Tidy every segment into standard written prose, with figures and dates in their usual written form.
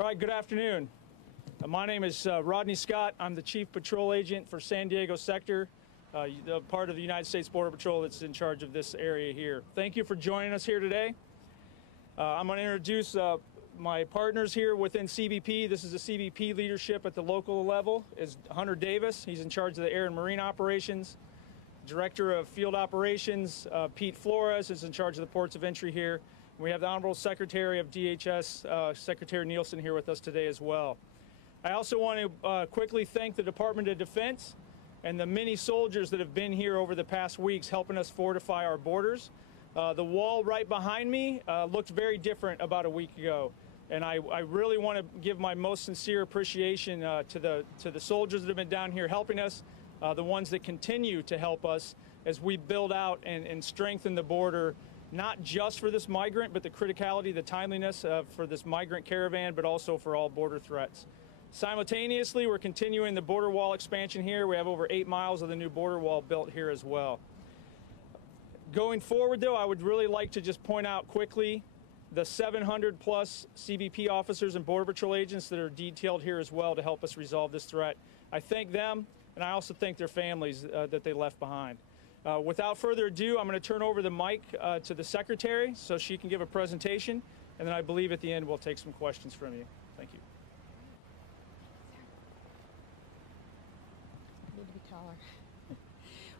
All right, good afternoon. My name is Rodney Scott. I'm the Chief Patrol Agent for San Diego Sector, the part of the United States Border Patrol that's in charge of this area here. Thank you for joining us here today. I'm going to introduce my partners here within CBP. This is the CBP leadership at the local level is Hunter Davis. He's in charge of the Air and Marine Operations. Director of Field Operations, Pete Flores, is in charge of the ports of entry here. We have the Honorable Secretary of DHS, Secretary Nielsen, here with us today as well. I also want to quickly thank the Department of Defense and the many soldiers that have been here over the past weeks helping us fortify our borders. The wall right behind me looked very different about a week ago, and I really want to give my most sincere appreciation to the soldiers that have been down here helping us, the ones that continue to help us as we build out and strengthen the border, not just for this migrant, but the criticality, the timeliness for this migrant caravan, but also for all border threats. Simultaneously, we're continuing the border wall expansion here. We have over 8 miles of the new border wall built here as well. Going forward, though, I would really like to just point out quickly the 700 plus CBP officers and Border Patrol agents that are detailed here as well to help us resolve this threat. I thank them, and I also thank their families that they left behind. Without further ado, I'm going to turn over the mic to the Secretary so she can give a presentation, and then I believe at the end we'll take some questions from you. Thank you. Need to be taller.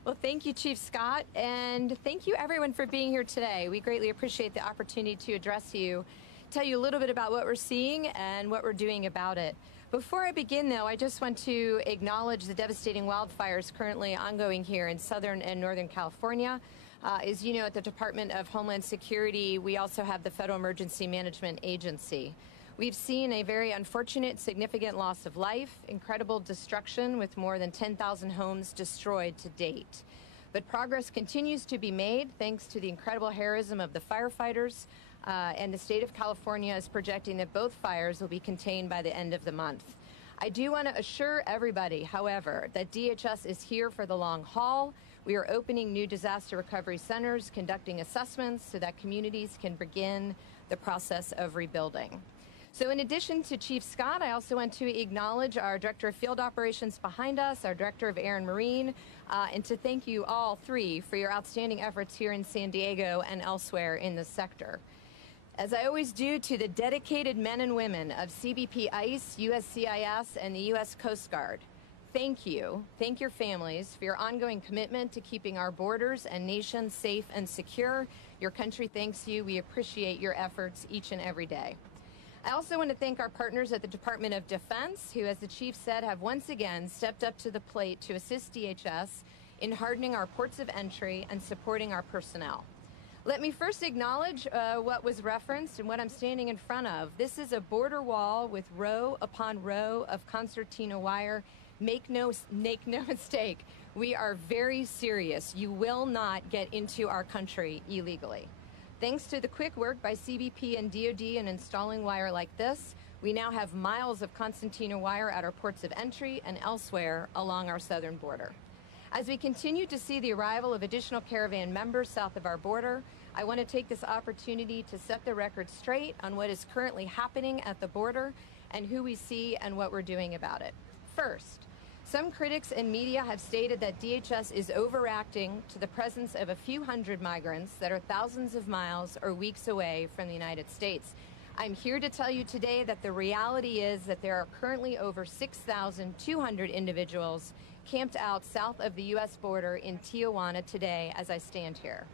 Well, thank you, Chief Scott, and thank you everyone for being here today. We greatly appreciate the opportunity to address you, tell you a little bit about what we're seeing and what we're doing about it. Before I begin, though, I just want to acknowledge the devastating wildfires currently ongoing here in Southern and Northern California. As you know, at the Department of Homeland Security, we also have the Federal Emergency Management Agency. We've seen a very unfortunate, significant loss of life, incredible destruction with more than 10,000 homes destroyed to date. But progress continues to be made thanks to the incredible heroism of the firefighters, and the state of California is projecting that both fires will be contained by the end of the month. I do want to assure everybody, however, that DHS is here for the long haul. We are opening new disaster recovery centers, conducting assessments so that communities can begin the process of rebuilding. So in addition to Chief Scott, I also want to acknowledge our Director of Field Operations behind us, our Director of Air and Marine, and to thank you all three for your outstanding efforts here in San Diego and elsewhere in the sector. As I always do, to the dedicated men and women of CBP ICE, USCIS, and the U.S. Coast Guard, thank you. Thank your families for your ongoing commitment to keeping our borders and nation safe and secure. Your country thanks you. We appreciate your efforts each and every day. I also want to thank our partners at the Department of Defense, who, as the Chief said, have once again stepped up to the plate to assist DHS in hardening our ports of entry and supporting our personnel. Let me first acknowledge what was referenced and what I'm standing in front of. This is a border wall with row upon row of concertina wire. Make no mistake, we are very serious. You will not get into our country illegally. Thanks to the quick work by CBP and DoD in installing wire like this, we now have miles of concertina wire at our ports of entry and elsewhere along our southern border. As we continue to see the arrival of additional Caravan members south of our border, I want to take this opportunity to set the record straight on what is currently happening at the border and who we see and what we're doing about it. First, some critics and media have stated that DHS is overreacting to the presence of a few hundred migrants that are thousands of miles or weeks away from the United States. I'm here to tell you today that the reality is that there are currently over 6,200 individuals camped out south of the U.S. border in Tijuana today as I stand here.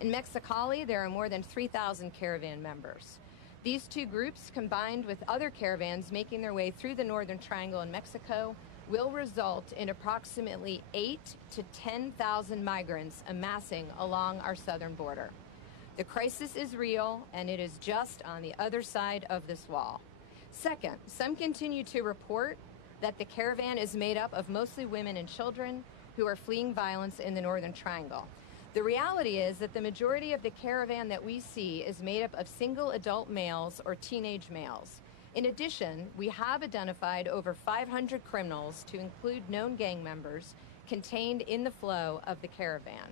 In Mexicali, there are more than 3,000 Caravan members. These two groups, combined with other caravans making their way through the Northern Triangle in Mexico, will result in approximately 8,000 to 10,000 migrants amassing along our southern border. The crisis is real, and it is just on the other side of this wall. Second, some continue to report that the caravan is made up of mostly women and children who are fleeing violence in the Northern Triangle. The reality is that the majority of the caravan that we see is made up of single adult males or teenage males. In addition, we have identified over 500 criminals, to include known gang members, contained in the flow of the caravan.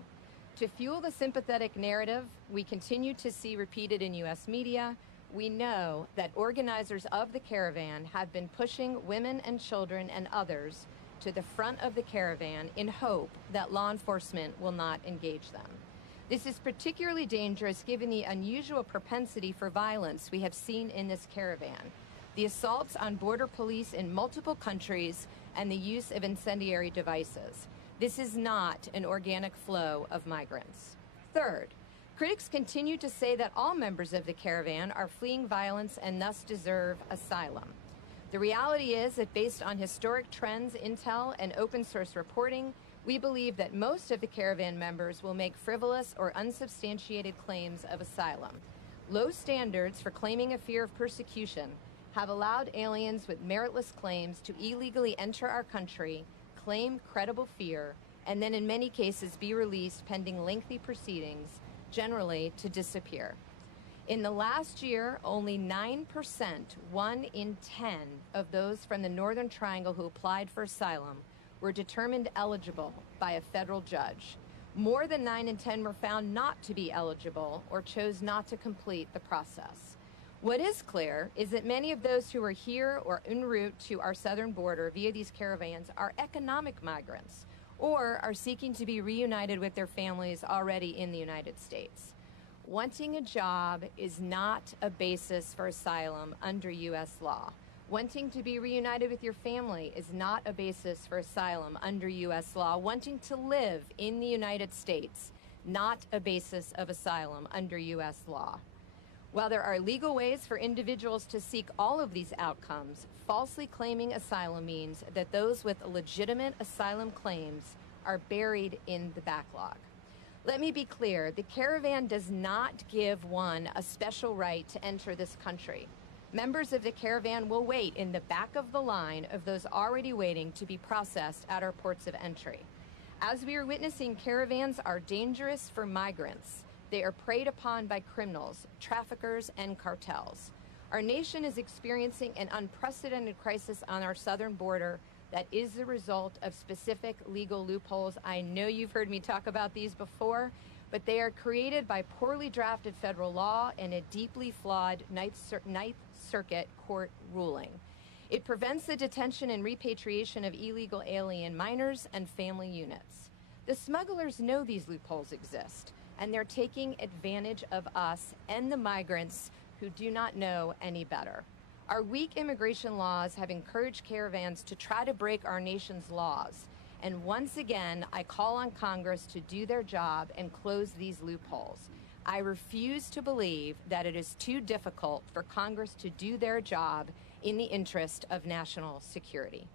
To fuel the sympathetic narrative we continue to see repeated in U.S. media, we know that organizers of the Caravan have been pushing women and children and others to the front of the Caravan in hope that law enforcement will not engage them. This is particularly dangerous given the unusual propensity for violence we have seen in this Caravan, the assaults on border police in multiple countries, and the use of incendiary devices. This is not an organic flow of migrants. Third, critics continue to say that all members of the Caravan are fleeing violence and thus deserve asylum. The reality is that based on historic trends, intel, and open source reporting, we believe that most of the Caravan members will make frivolous or unsubstantiated claims of asylum. Low standards for claiming a fear of persecution have allowed aliens with meritless claims to illegally enter our country, claim credible fear, and then in many cases be released pending lengthy proceedings, generally to disappear. In the last year, only 9%, 1 in 10, of those from the Northern Triangle who applied for asylum were determined eligible by a federal judge. More than 9 in 10 were found not to be eligible or chose not to complete the process. What is clear is that many of those who are here or en route to our southern border via these caravans are economic migrants or are seeking to be reunited with their families already in the United States. Wanting a job is not a basis for asylum under U.S. law. Wanting to be reunited with your family is not a basis for asylum under U.S. law. Wanting to live in the United States, not a basis of asylum under U.S. law. While there are legal ways for individuals to seek all of these outcomes, falsely claiming asylum means that those with legitimate asylum claims are buried in the backlog. Let me be clear, the Caravan does not give one a special right to enter this country. Members of the Caravan will wait in the back of the line of those already waiting to be processed at our ports of entry. As we are witnessing, caravans are dangerous for migrants. They are preyed upon by criminals, traffickers, and cartels. Our nation is experiencing an unprecedented crisis on our southern border that is the result of specific legal loopholes. I know you've heard me talk about these before, but they are created by poorly drafted federal law and a deeply flawed Ninth Circuit Court ruling. It prevents the detention and repatriation of illegal alien minors and family units. The smugglers know these loopholes exist, and they're taking advantage of us and the migrants who do not know any better. Our weak immigration laws have encouraged caravans to try to break our nation's laws. And once again, I call on Congress to do their job and close these loopholes. I refuse to believe that it is too difficult for Congress to do their job in the interest of national security.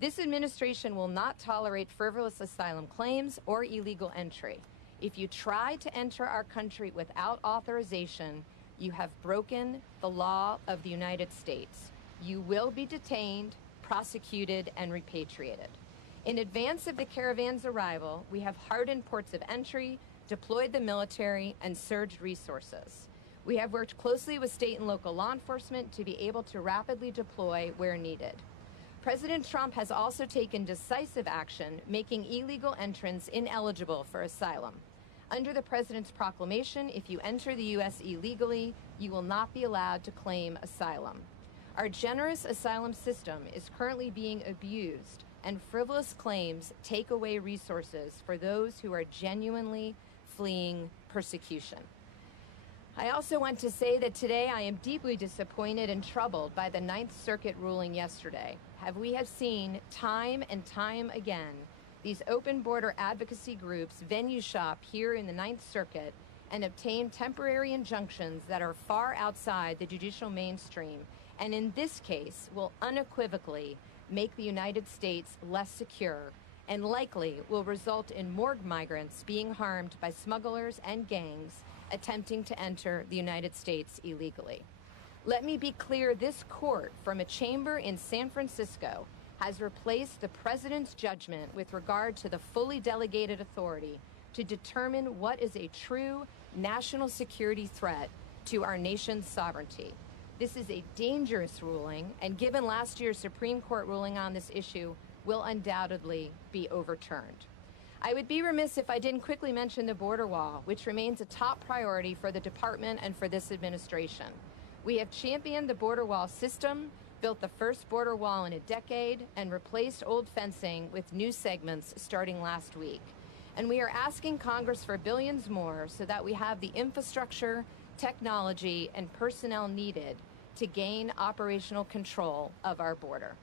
This administration will not tolerate frivolous asylum claims or illegal entry. If you try to enter our country without authorization, you have broken the law of the United States. You will be detained, prosecuted, and repatriated. In advance of the Caravan's arrival, we have hardened ports of entry, deployed the military, and surged resources. We have worked closely with state and local law enforcement to be able to rapidly deploy where needed. President Trump has also taken decisive action, making illegal entrants ineligible for asylum. Under the President's proclamation, if you enter the U.S. illegally, you will not be allowed to claim asylum. Our generous asylum system is currently being abused, and frivolous claims take away resources for those who are genuinely fleeing persecution. I also want to say that today I am deeply disappointed and troubled by the Ninth Circuit ruling yesterday. We have seen time and time again these open border advocacy groups venue shop here in the Ninth Circuit and obtain temporary injunctions that are far outside the judicial mainstream, and in this case will unequivocally make the United States less secure and likely will result in more migrants being harmed by smugglers and gangs attempting to enter the United States illegally. Let me be clear, this court from a chamber in San Francisco has replaced the President's judgment with regard to the fully delegated authority to determine what is a true national security threat to our nation's sovereignty. This is a dangerous ruling, and given last year's Supreme Court ruling on this issue, will undoubtedly be overturned. I would be remiss if I didn't quickly mention the border wall, which remains a top priority for the department and for this administration. We have championed the border wall system, built the first border wall in a decade, and replaced old fencing with new segments starting last week. And we are asking Congress for billions more so that we have the infrastructure, technology, and personnel needed to gain operational control of our border.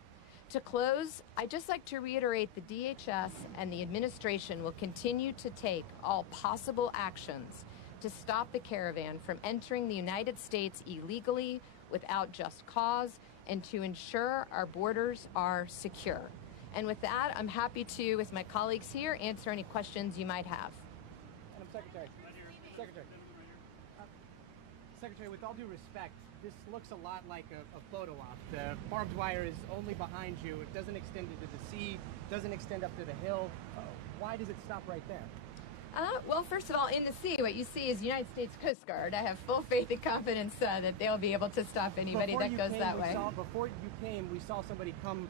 To close, I'd just like to reiterate the DHS and the administration will continue to take all possible actions to stop the Caravan from entering the United States illegally without just cause and to ensure our borders are secure. And with that, I'm happy to, with my colleagues here, answer any questions you might have. Madam Secretary. Secretary, with all due respect, this looks a lot like a photo op. The barbed wire is only behind you. It doesn't extend into the sea, doesn't extend up to the hill. Why does it stop right there? Well, first of all, in the sea, what you see is United States Coast Guard. I have full faith and confidence that they'll be able to stop anybody that goes that way. Before you came, we saw somebody come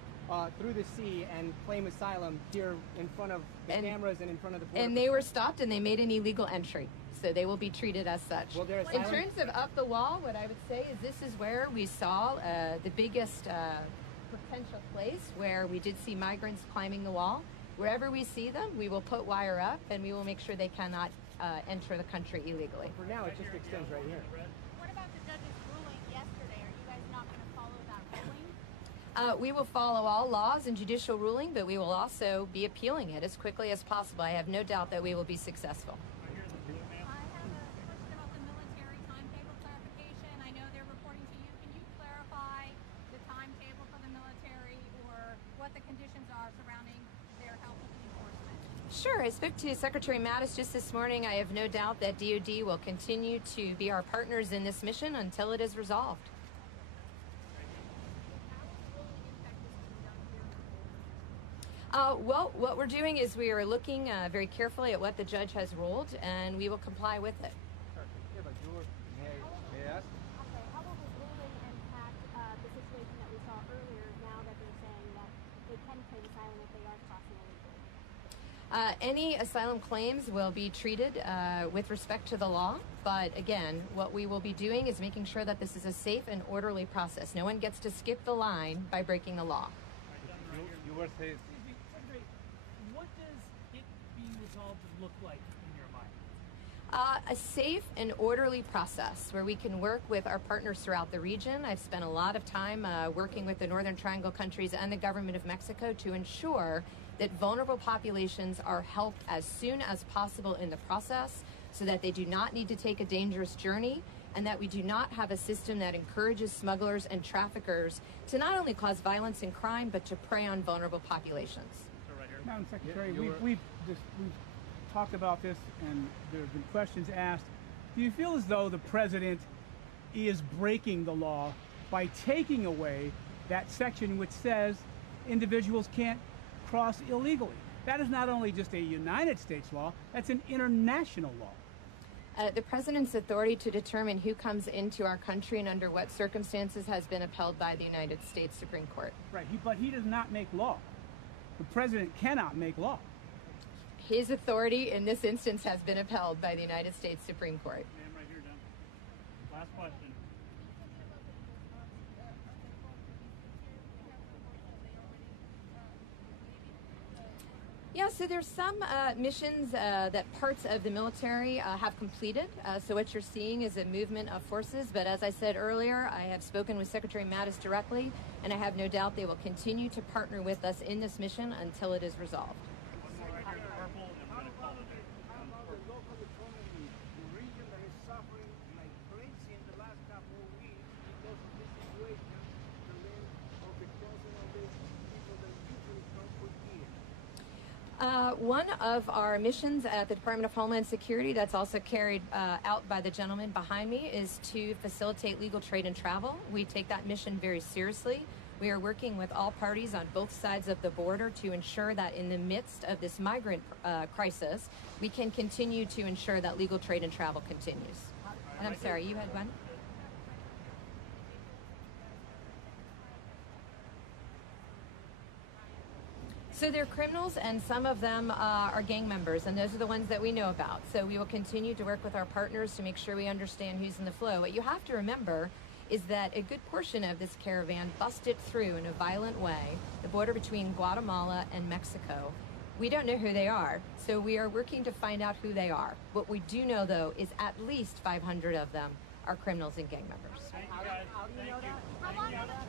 through the sea and claim asylum here in front of the cameras and in front of the border. And they were stopped and they made an illegal entry. So they will be treated as such. Well, in terms of up the wall, what I would say is this is where we saw the biggest potential place where we did see migrants climbing the wall. Wherever we see them, we will put wire up and we will make sure they cannot enter the country illegally. For now, it just extends right here. What about the judge's ruling yesterday? Are you guys not going to follow that ruling? We will follow all laws and judicial ruling, but we will also be appealing it as quickly as possible. I have no doubt that we will be successful. I have a question about the military timetable clarification. I know they're reporting to you. Can you clarify the timetable for the military or what the conditions are surrounding their help with enforcement? Sure. I spoke to Secretary Mattis just this morning. I have no doubt that DoD will continue to be our partners in this mission until it is resolved. Well, what we're doing is we are looking very carefully at what the judge has ruled, and we will comply with it. Okay, how will this ruling impact the situation that we saw earlier now that they're saying that they can claim asylum if they are crossing illegally? Any asylum claims will be treated with respect to the law, but again, what we will be doing is making sure that this is a safe and orderly process. No one gets to skip the line by breaking the law. You were saying. What does it being resolved look like in your mind? A safe and orderly process where we can work with our partners throughout the region. I've spent a lot of time working with the Northern Triangle countries and the government of Mexico to ensure that vulnerable populations are helped as soon as possible in the process so that they do not need to take a dangerous journey and that we do not have a system that encourages smugglers and traffickers to not only cause violence and crime but to prey on vulnerable populations. Madam Secretary, we've talked about this and there have been questions asked. Do you feel as though the president is breaking the law by taking away that section which says individuals can't cross illegally? That is not only just a United States law, that's an international law. The president's authority to determine who comes into our country and under what circumstances has been upheld by the United States Supreme Court. Right, but he does not make law. The president cannot make law. His authority in this instance has been upheld by the United States Supreme Court. Ma'am, right here, down. Last question. Yeah, so there's some missions that parts of the military have completed. So what you're seeing is a movement of forces. But as I said earlier, I have spoken with Secretary Mattis directly, and I have no doubt they will continue to partner with us in this mission until it is resolved. One more right here, purple, and we're going to call it a day. How about the local economy, the region that is suffering like crazy in the last couple of weeks because of this situation, the land of the crossing of the people that usually come for here? One of our missions at the Department of Homeland Security that's also carried out by the gentleman behind me is to facilitate legal trade and travel. We take that mission very seriously. We are working with all parties on both sides of the border to ensure that in the midst of this migrant crisis, we can continue to ensure that legal trade and travel continues. And I'm sorry, you had one? So they're criminals, and some of them are gang members, and those are the ones that we know about. So we will continue to work with our partners to make sure we understand who's in the flow. What you have to remember is that a good portion of this caravan busted through in a violent way the border between Guatemala and Mexico. We don't know who they are, so we are working to find out who they are. What we do know, though, is at least 500 of them are criminals and gang members. Thank you, guys. Thank you. How long will the